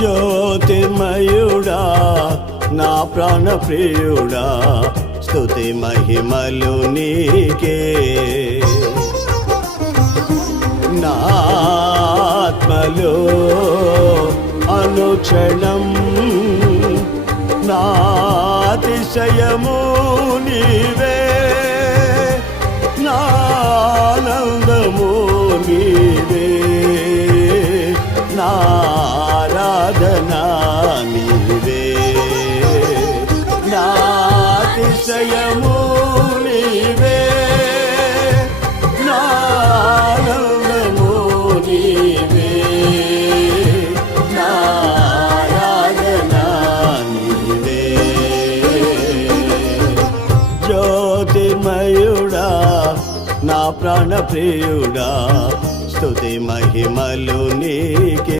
జ్యోతిర్మయుడా నా ప్రాణ ప్రియుడా స్తుతి మహిమలు నీకే నా ఆత్మలో అనుక్షణం నా అతిశయము నీవే నా ఆనందము నీవే నా ఆరాధనా నీవే నా అతిశయము నీవే నా ఆనందము నీవే నా ఆరాధనా నీవే జ్యోతిర్మయుడా నా ప్రాణ ప్రియుడా స్తుతి మహిమలు నీకే